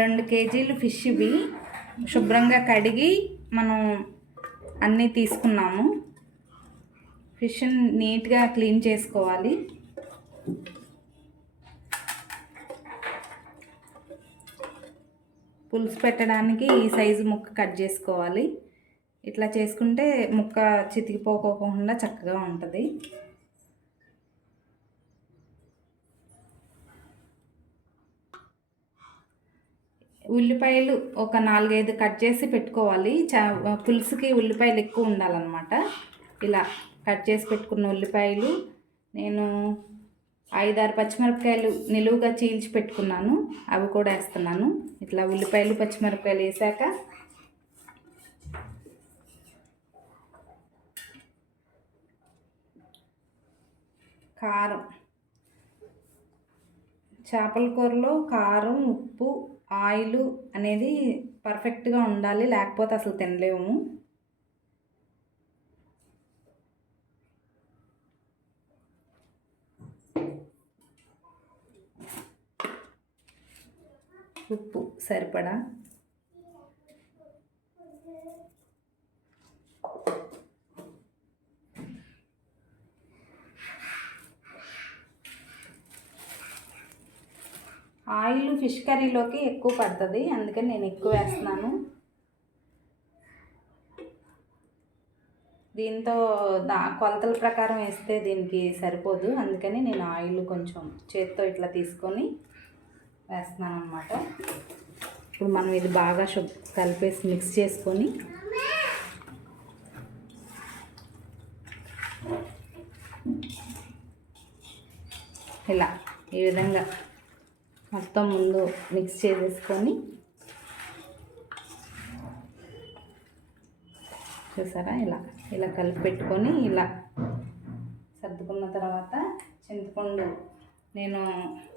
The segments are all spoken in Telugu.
రెండు కేజీలు ఫిష్ ఇవి శుభ్రంగా కడిగి మనం అన్నీ తీసుకున్నాము. ఫిష్ని నీట్గా క్లీన్ చేసుకోవాలి. పులుసు పెట్టడానికి ఈ సైజు ముక్క కట్ చేసుకోవాలి. ఇట్లా చేసుకుంటే ముక్క చితికిపోకోకుండా చక్కగా ఉంటుంది. ఉల్లిపాయలు ఒక 4-5 కట్ చేసి పెట్టుకోవాలి. పులుసుకి ఉల్లిపాయలు ఎక్కువ ఉండాలన్నమాట. ఇలా కట్ చేసి పెట్టుకున్న ఉల్లిపాయలు, నేను 5-6 పచ్చిమిరపకాయలు నిలువుగా చీల్చి పెట్టుకున్నాను, అవి కూడా వేస్తున్నాను. ఇట్లా ఉల్లిపాయలు పచ్చిమిరపకాయలు వేసాక కారం, చేపల కూరలో కారం, ఉప్పు, ఆయిల్ అనేది పర్ఫెక్ట్గా ఉండాలి, లేకపోతే అసలు తినలేము. ఉప్పు సరిపడా, ఆయిల్ ఫిష్ కర్రీలోకి ఎక్కువ పడుతుంది, అందుకని నేను ఎక్కువ వేస్తున్నాను. దీంతో కొలతల ప్రకారం వేస్తే దీనికి సరిపోదు, అందుకని నేను ఆయిల్ కొంచెం చేత్తో ఇట్లా తీసుకొని వేస్తున్నాను అన్నమాట. ఇప్పుడు మనం ఇది బాగా కలిపేసి మిక్స్ చేసుకొని ఇలా ఈ విధంగా మొత్తం ముందు మిక్స్ చేసేసుకొని, చూసారా ఇలా ఇలా కలిపి పెట్టుకొని ఇలా సర్దుకున్న తర్వాత చింతపండు నేను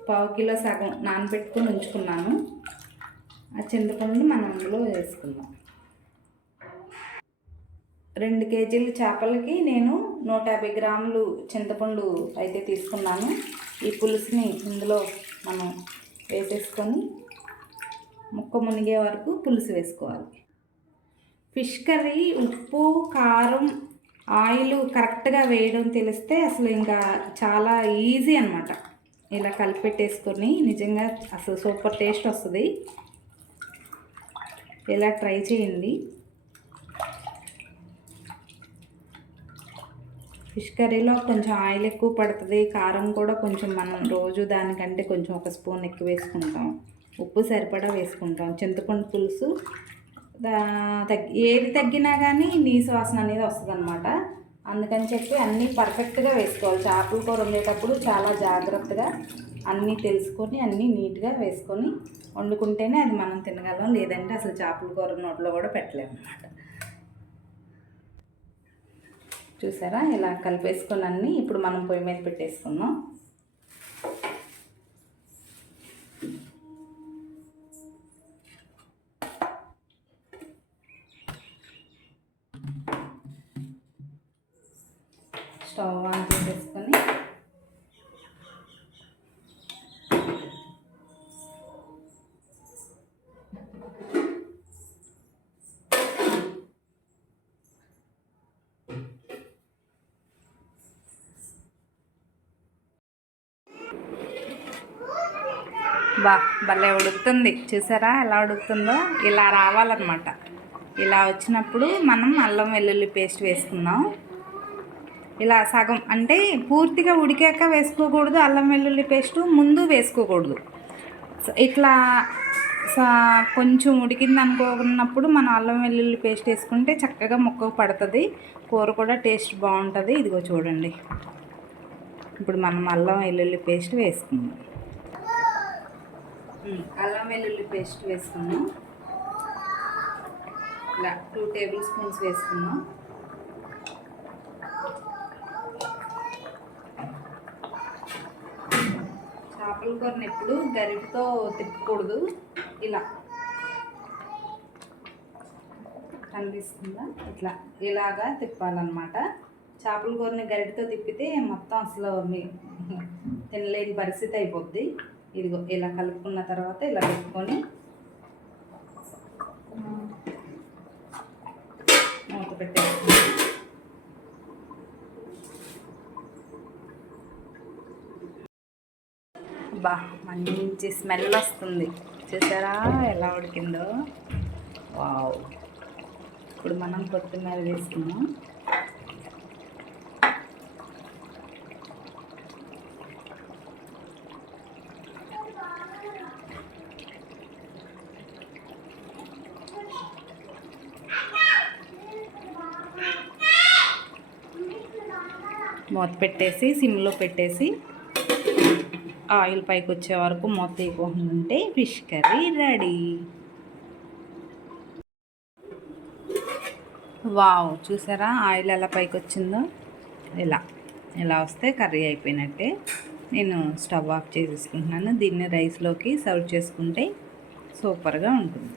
1/2 కిలో సగం నానబెట్టుకొని ఉంచుకున్నాను. ఆ చింతపండుని మనం అందులో వేసుకుందాం. 2 కేజీల చేపలకి నేను 150 గ్రాములు చింతపండు అయితే తీసుకున్నాను. ఈ పులుసుని ఇందులో మనం వేసేసుకొని ముక్క మునిగే వరకు పులుసు వేసుకోవాలి. ఫిష్ కర్రీ ఉప్పు, కారం, ఆయిల్ కరెక్ట్గా వేయడం తెలిస్తే అసలు ఇంకా చాలా ఈజీ అన్నమాట. ఇలా కలిపెట్టేసుకొని నిజంగా అసలు సూపర్ టేస్ట్ వస్తుంది. ఇలా ట్రై చేయండి. ఫిష్ కర్రీలో కొంచెం ఆయిల్ ఎక్కువ పడుతుంది, కారం కూడా కొంచెం మనం రోజు దానికంటే కొంచెం 1 స్పూన్ ఎక్కువ వేసుకుంటాం, ఉప్పు సరిపడా వేసుకుంటాం. చింతపండు పులుసు ఏది తగ్గినా కానీ నీసు వాసన అనేది వస్తుంది అన్నమాట. అందుకని చెప్పి అన్నీ పర్ఫెక్ట్గా వేసుకోవాలి. చేపల కూర వండేటప్పుడు చాలా జాగ్రత్తగా అన్నీ తెలుసుకొని అన్నీ నీట్గా వేసుకొని వండుకుంటేనే అది మనం తినగలం, లేదంటే అసలు చేపల కూర నోట్లో కూడా పెట్టలేము అన్నమాట. చూసారా ఇలా కలిపేసుకొని అన్నీ ఇప్పుడు మనం పొయ్యి మీద పెట్టేసుకుందాం. స్టవ్ ఆన్ చేసేసుకొని భలే ఉడుకుతుంది. చూసారా ఎలా ఉడుకుతుందో? ఇలా రావాలన్నమాట. ఇలా వచ్చినప్పుడు మనం అల్లం వెల్లుల్లి పేస్ట్ వేసుకుందాం. ఇలా సగం అంటే పూర్తిగా ఉడికాక వేసుకోకూడదు, అల్లం వెల్లుల్లి పేస్టు ముందు వేసుకోకూడదు. ఇట్లా కొంచెం ఉడికింది అనుకున్నప్పుడు మనం అల్లం వెల్లుల్లి పేస్ట్ వేసుకుంటే చక్కగా ముక్కకు పడుతుంది, కూర కూడా టేస్ట్ బాగుంటుంది. ఇదిగో చూడండి, ఇప్పుడు మనం అల్లం వెల్లుల్లి పేస్ట్ వేసుకుందాం. అల్లం వెల్లుల్లి పేస్ట్ వేసుకున్నాం. ఇలా 2 టేబుల్ స్పూన్స్ వేసుకున్నాం. చేపల కూరని ఎప్పుడు గరిటతో తిప్పకూడదు, ఇలా కనిపిస్తుందా? ఇలాగా తిప్పాలన్నమాట. చేపల కూరని గరిటతో తిప్పితే మొత్తం అసలు తినలేని పరిస్థితి అయిపోద్ది. ఇదిగో ఇలా కలుపుకున్న తర్వాత ఇలా పెట్టుకొని మూత పెట్టేసుకుంటాం. బా మంచి స్మెల్ వస్తుంది, చూసారా ఎలా ఉడికిందో. వావ్. ఇప్పుడు మనం కొత్తిమీర వేసుకున్నాం. మూత పెట్టేసి సిమ్లో పెట్టేసి ఆయిల్ పైకి వచ్చే వరకు మూత తీయకుండా ఉంటే ఫిష్ కర్రీ రెడీ. వావ్, చూసారా ఆయిల్ ఎలా పైకి వచ్చిందో. ఇలా వస్తే కర్రీ అయిపోయినట్టే. నేను స్టవ్ ఆఫ్ చేసేసుకుంటున్నాను. దీన్ని రైస్లోకి సర్వ్ చేసుకుంటే సూపర్గా ఉంటుంది.